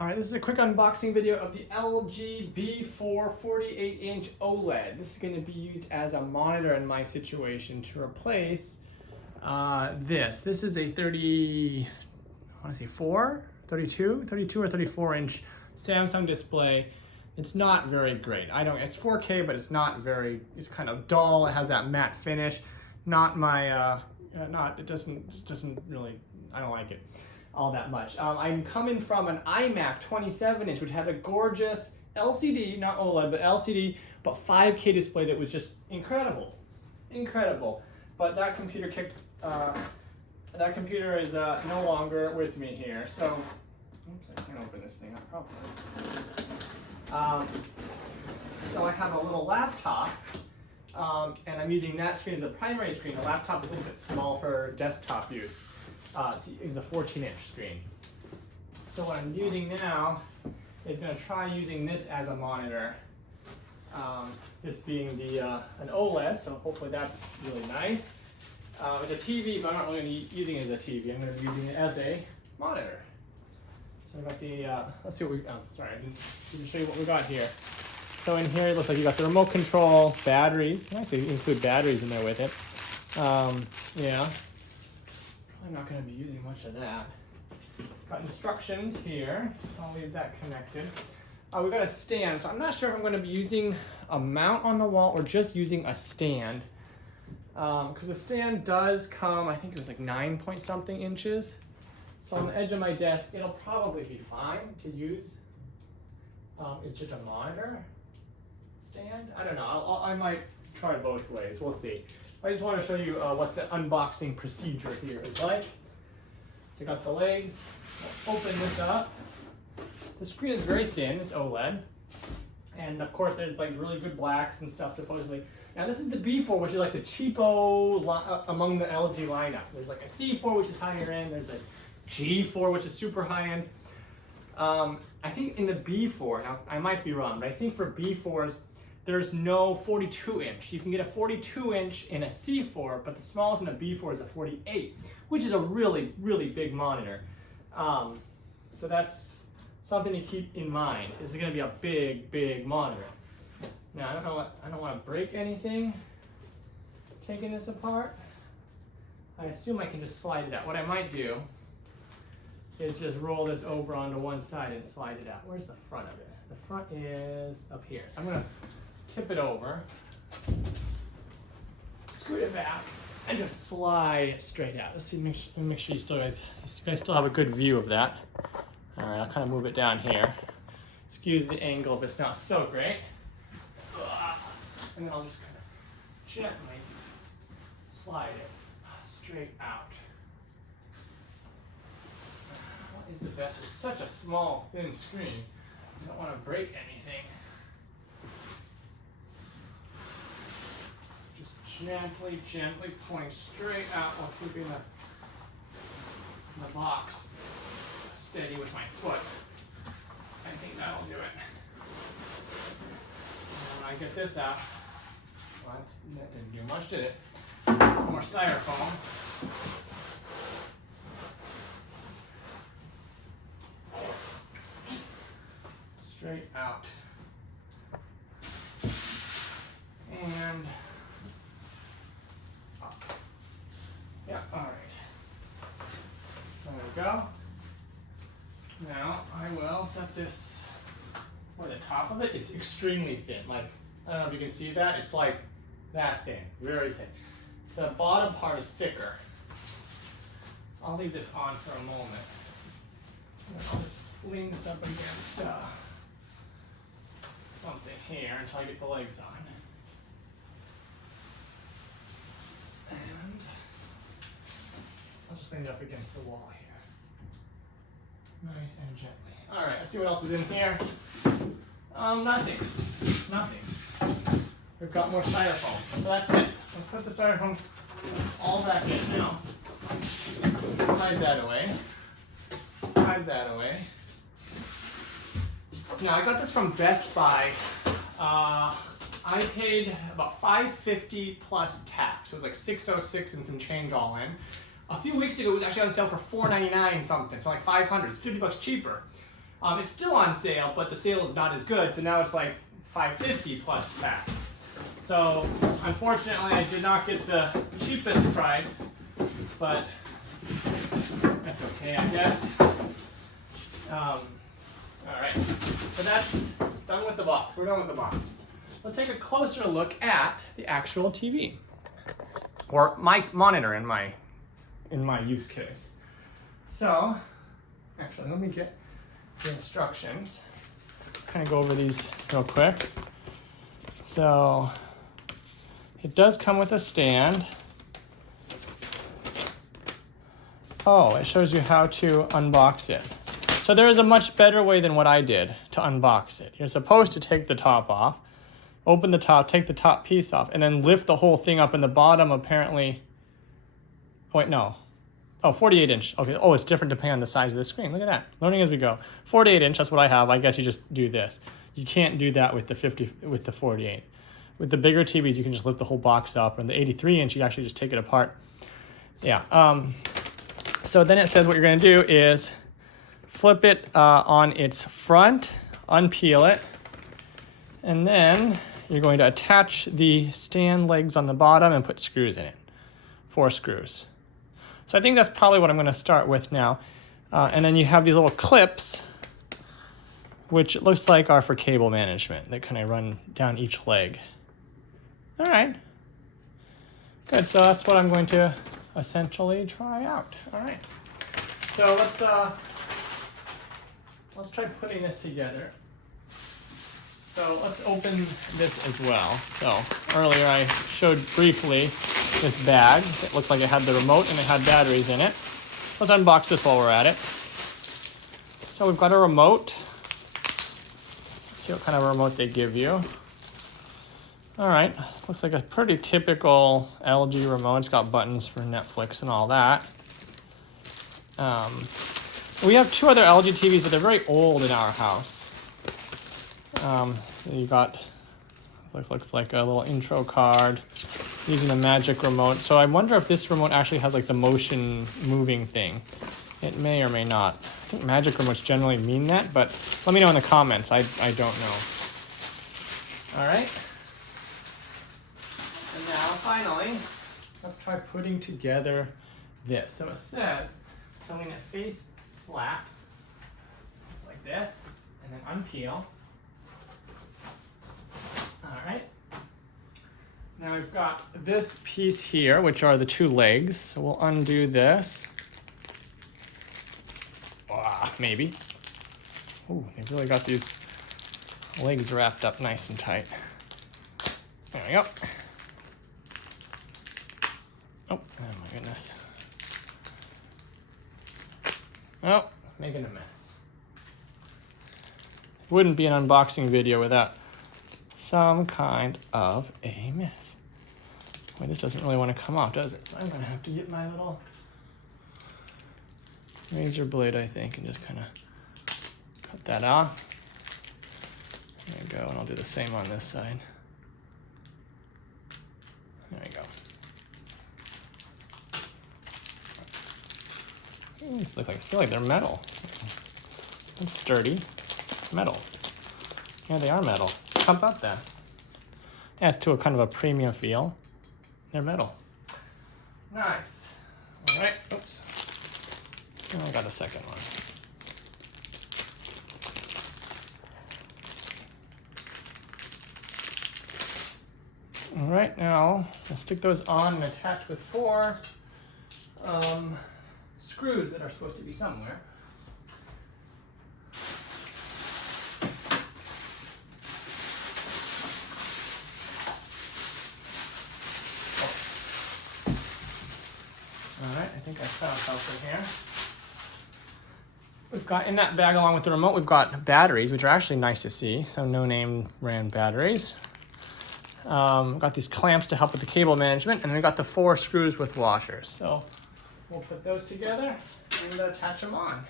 All right, this is a quick unboxing video of the LG B4 48-inch OLED. This is going to be used as a monitor in my situation to replace this. This is a 32 or 34-inch Samsung display. It's not very great. It's 4K, but it's not very, it's kind of dull. It has that matte finish. Not my, it doesn't really, I don't like it all that much. I'm coming from an iMac 27-inch, which had a gorgeous LCD, not OLED, but LCD, but 5K display that was just incredible, incredible. But that computer is no longer with me here. So, oops, I can't open this thing up properly. So I have a little laptop, and I'm using that screen as the primary screen. The laptop is a little bit small for desktop use. It's a 14-inch screen. So what I'm using now is going to try using this as a monitor. This being an OLED, so hopefully that's really nice. It's a TV, but I'm not really going to be using it as a TV. I'm going to be using it as a monitor. So I got the, let's see what we, sorry, I didn't show you what we got here. So in here it looks like you got the remote control, batteries. Nice to include batteries in there with it. Yeah. I'm not going to be using much of that. Got instructions here. I'll leave that connected. We got a stand, so I'm not sure if I'm going to be using a mount on the wall or just using a stand. Because the stand does come, I think it was like 9-point-something inches. So on the edge of my desk, it'll probably be fine to use. It's just a monitor stand. I don't know. I might try both ways. We'll see. I just want to show you what the unboxing procedure here is like. So I got the legs. I'll open this up. The screen is very thin. It's OLED. And of course there's like really good blacks and stuff supposedly. Now this is the B4, which is like the cheapo among the LG lineup. There's like a C4, which is higher end. There's a G4, which is super high end. I think in the B4, now I might be wrong, but I think for B4s, there's no 42-inch. You can get a 42-inch in a C4, but the smallest in a B4 is a 48, which is a really, really big monitor. So that's something to keep in mind. This is going to be a big, big monitor. Now I don't want to break anything taking this apart. I assume I can just slide it out. What I might do is just roll this over onto one side and slide it out. Where's the front of it? The front is up here. So I'm going to tip it over, scoot it back, and just slide it straight out. Let's see, make sure you guys still have a good view of that. All right, I'll kind of move it down here. Excuse the angle if it's not so great. And then I'll just kind of gently slide it straight out. What is the best? It's such a small, thin screen. I don't want to break anything. Just gently pulling straight out while keeping the box steady with my foot. I think that'll do it. And when I get this out, well, that didn't do much, did it? More styrofoam. Straight out. And up. Yeah, all right. There we go. Now I will set this where the top of it is extremely thin. Like, I don't know if you can see that. It's like that thin, very thin. The bottom part is thicker. So I'll leave this on for a moment. And I'll just lean this up against something here until I get the legs on. And I'll just lean it up against the wall here. Nice and gently. All right, let's see what else is in here. Nothing. We've got more styrofoam. So that's it. Let's put the styrofoam all back in now. Hide that away. Now I got this from Best Buy. I paid about $5.50 plus tax. So it was like $6.06 and some change all in. A few weeks ago, it was actually on sale for $4.99 something, so like $500, it's $50 cheaper. It's still on sale, but the sale is not as good, so now it's like $5.50 plus tax. So unfortunately, I did not get the cheapest price, but that's okay, I guess. All right, so that's done with the box. We're done with the box. Let's take a closer look at the actual TV, or my monitor in my use case. So, actually, let me get the instructions. Kind of go over these real quick. So, it does come with a stand. Oh, it shows you how to unbox it. So there is a much better way than what I did to unbox it. You're supposed to take the top off, open the top, take the top piece off, and then lift the whole thing up, and the bottom apparently, oh wait, no. Oh, 48 inch. Okay. Oh, it's different depending on the size of the screen. Look at that. Learning as we go. 48 inch, that's what I have. I guess you just do this. You can't do that with the 48. With the bigger TVs, you can just lift the whole box up, and the 83 inch, you actually just take it apart. Yeah. So then it says what you're going to do is flip it on its front, unpeel it, and then you're going to attach the stand legs on the bottom and put screws in it. 4 screws. So I think that's probably what I'm going to start with now. And then you have these little clips, which it looks like are for cable management that kind of run down each leg. All right. Good, so that's what I'm going to essentially try out. All right. So let's try putting this together. So let's open this as well. So earlier I showed briefly this bag that looked like it had the remote and it had batteries in it. Let's unbox this while we're at it. So we've got a remote. Let's see what kind of remote they give you. All right, looks like a pretty typical LG remote. It's got buttons for Netflix and all that. We have 2 other LG TVs, but they're very old in our house. You got, looks like a little intro card using a magic remote. So I wonder if this remote actually has like the motion moving thing. It may or may not. I think magic remotes generally mean that, but let me know in the comments. I don't know. All right. And now finally, let's try putting together this. So it says, telling it face flat, like this, and then unpeel. All right. Now we've got this piece here, which are the 2 legs. So we'll undo this. Maybe. Ooh, they've really got these legs wrapped up nice and tight. There we go. Oh my goodness. Oh, making a mess. Wouldn't be an unboxing video without some kind of a mess. Boy, this doesn't really want to come off, does it? So I'm going to have to get my little razor blade, I think, and just kind of cut that off. There we go, and I'll do the same on this side. There we go. These look like, I feel like they're metal. That's sturdy. Metal. Yeah, they are metal. How about that? Adds to a kind of a premium feel. They're metal. Nice. All right. Oops. Oh, I got a second one. All right, now let's stick those on and attach with 4 screws that are supposed to be somewhere. All right, I think I found something here. We've got in that bag along with the remote, we've got batteries, which are actually nice to see. So no name brand batteries. Got these clamps to help with the cable management, and then we got the 4 screws with washers. So we'll put those together and attach them on.